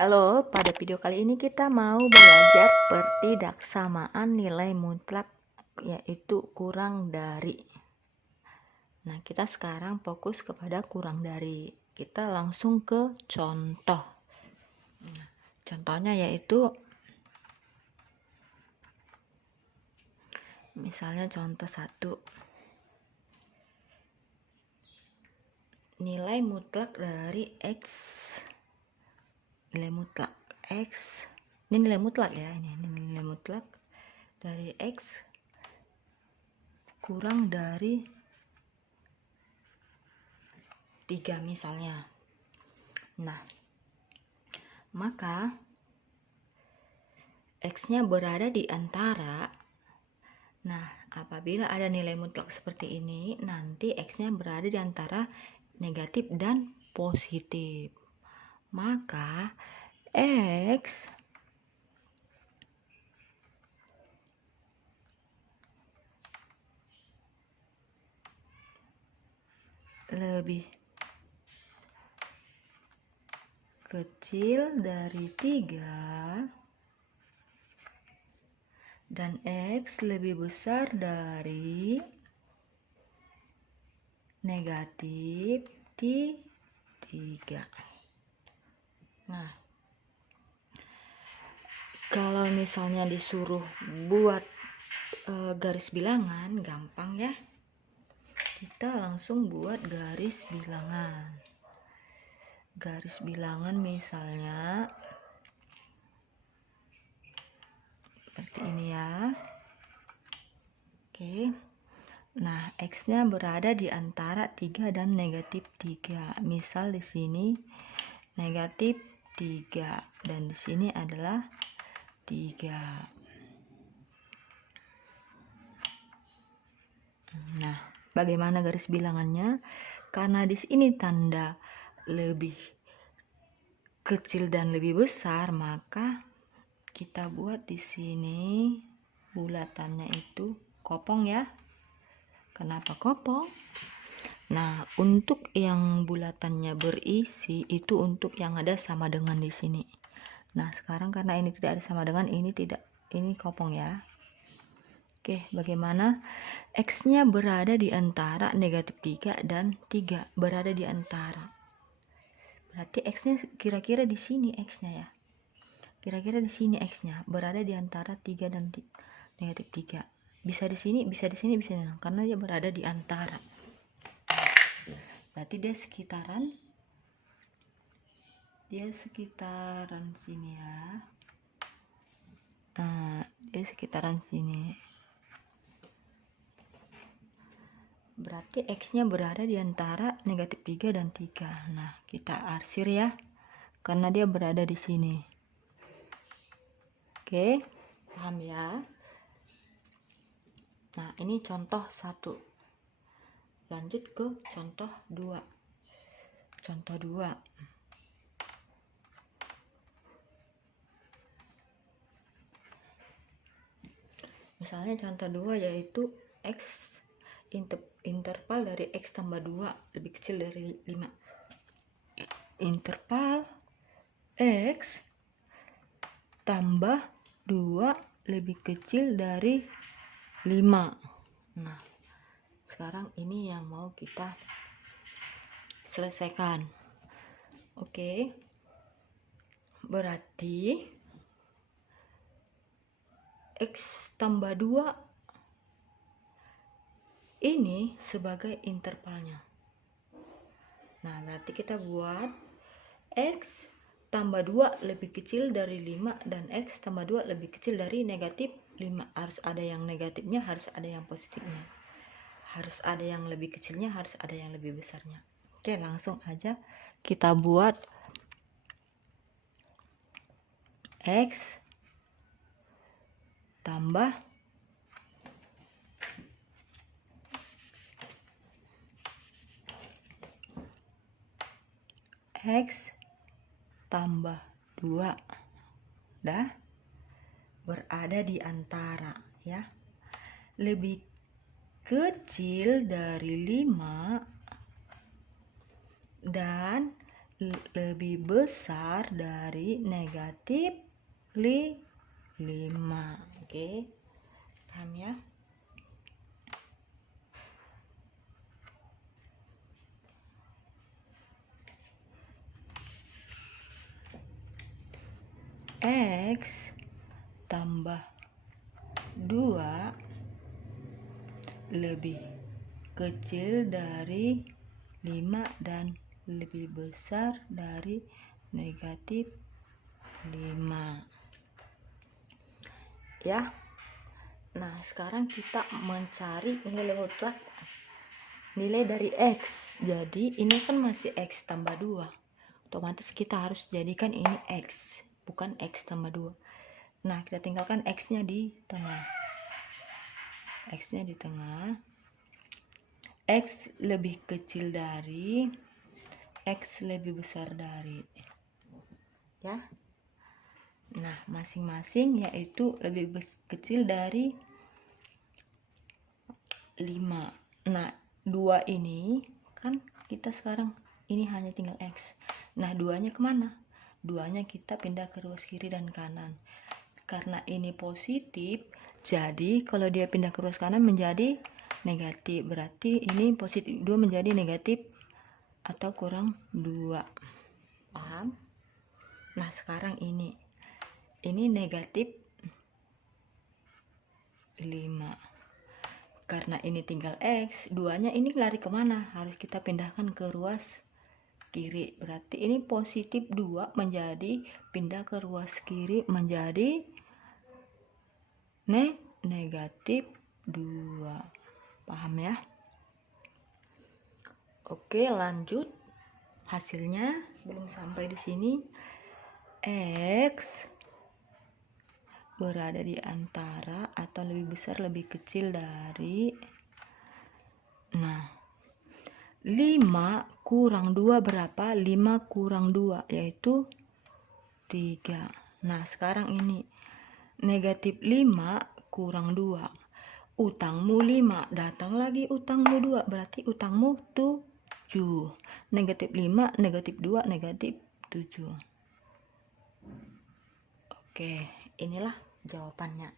Halo, pada video kali ini kita mau belajar pertidaksamaan nilai mutlak, yaitu kurang dari. Nah, kita sekarang fokus kepada kurang dari. Kita langsung ke contoh. Nah, contohnya yaitu misalnya contoh 1. Nilai mutlak dari X. Nilai mutlak X. Ini nilai mutlak ya, ini nilai mutlak dari X kurang dari 3 misalnya. Nah, maka X-nya berada di antara. Nah, apabila ada nilai mutlak seperti ini, nanti X-nya berada di antara negatif dan positif. Maka X lebih kecil dari 3 dan X lebih besar dari negatif 3. Nah, kalau misalnya disuruh buat garis bilangan, gampang ya. Kita langsung buat garis bilangan. Garis bilangan misalnya seperti ini ya. Oke. Nah, X-nya berada di antara 3 dan negatif 3. Misal di sini negatif 3 dan di sini adalah 3. Nah, bagaimana garis bilangannya? Karena di sini tanda lebih kecil dan lebih besar, maka kita buat di sini bulatannya itu kopong ya. Kenapa kopong? Nah, untuk yang bulatannya berisi itu untuk yang ada sama dengan di sini. Nah, sekarang karena ini tidak ada sama dengan, ini tidak, ini kopong ya. Oke, bagaimana? X-nya berada di antara negatif 3 dan 3, berada di antara. Berarti X-nya kira-kira di sini X-nya ya. Kira-kira di sini X-nya berada di antara 3 dan negatif 3. Bisa di sini, bisa di sini, bisa di sini. Karena dia berada di antara. Berarti dia sekitaran sini ya. Dia sekitaran sini. Berarti X-nya berada di antara negatif 3 dan 3. Nah, kita arsir ya. Karena dia berada di sini. Oke, paham ya? Nah, ini contoh 1. Lanjut ke contoh 2. Contoh 2. Misalnya contoh 2 yaitu X interval dari X tambah 2 lebih kecil dari 5. Interval X tambah 2 lebih kecil dari 5. Nah, sekarang ini yang mau kita selesaikan. Oke. Berarti X tambah 2 ini sebagai intervalnya. Nah, berarti kita buat X tambah 2 lebih kecil dari 5 dan X tambah 2 lebih kecil dari negatif 5. Harus ada yang negatifnya, harus ada yang positifnya. Harus ada yang lebih kecilnya, harus ada yang lebih besarnya. Oke, langsung aja kita buat X tambah X tambah 2 dah berada di antara ya, lebih kecil dari 5 dan lebih besar dari negatif 5. Oke, paham ya? X tambah 2 lebih kecil dari 5 dan lebih besar dari negatif 5. Ya. Nah, sekarang kita mencari nilai mutlak, nilai dari X. Jadi ini kan masih X tambah 2. Otomatis kita harus jadikan ini X, bukan X tambah 2. Nah, kita tinggalkan X-nya di tengah. X-nya di tengah. X lebih kecil dari, X lebih besar dari. Ya. Nah, masing-masing yaitu lebih kecil dari 5. Nah, 2 ini kan kita sekarang ini hanya tinggal X. Nah, 2-nya kemana? 2-nya kita pindah ke ruas kiri dan kanan. Karena ini positif, jadi kalau dia pindah ke ruas kanan menjadi negatif. Berarti ini positif 2 menjadi negatif atau kurang 2. Paham? Nah, sekarang ini negatif 5. Karena ini tinggal X, 2-nya ini lari kemana? Harus kita pindahkan ke ruas kiri. Berarti ini positif 2 menjadi pindah ke ruas kiri menjadi negatif 2. Paham ya? Oke, lanjut. Hasilnya belum sampai di sini. X berada di antara atau lebih besar lebih kecil dari, nah, 5 kurang 2 berapa? 5 kurang 2 yaitu 3. Nah, sekarang ini negatif 5 kurang 2. Utangmu 5, datang lagi utangmu 2, berarti utangmu 7. Negatif 5, negatif 2, negatif 7. Oke, inilah jawabannya.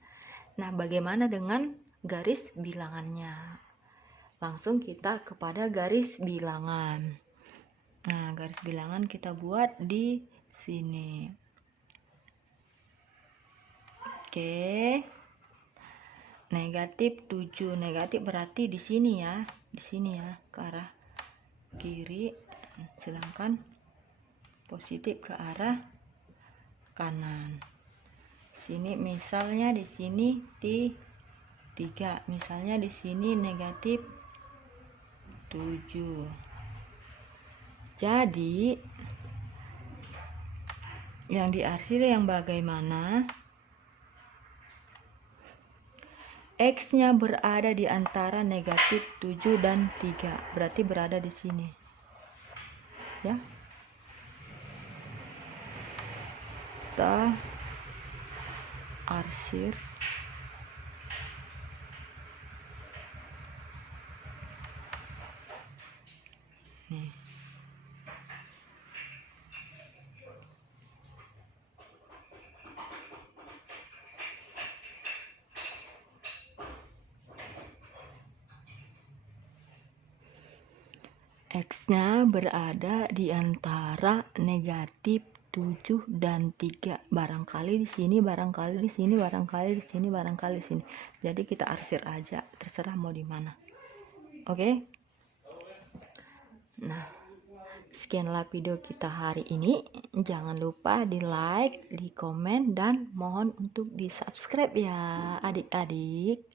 Nah, bagaimana dengan garis bilangannya? Langsung kita kepada garis bilangan. Nah, garis bilangan kita buat di sini. Oke. Negatif 7. Negatif berarti di sini ya. Di sini ya, ke arah kiri. Sedangkan positif ke arah kanan. Sini misalnya di sini di 3, misalnya di sini negatif 7. Jadi yang diarsir yang bagaimana? X-nya berada di antara negatif 7 dan 3, berarti berada di sini. Ya. Kita arsir nih. X-nya berada di antara negatif 7 dan 3. Barangkali di sini, barangkali di sini, barangkali di sini, barangkali di sini. Jadi kita arsir aja, terserah mau di mana. Oke? Nah, sekianlah video kita hari ini. Jangan lupa di like, di komen, dan mohon untuk di subscribe ya adik-adik.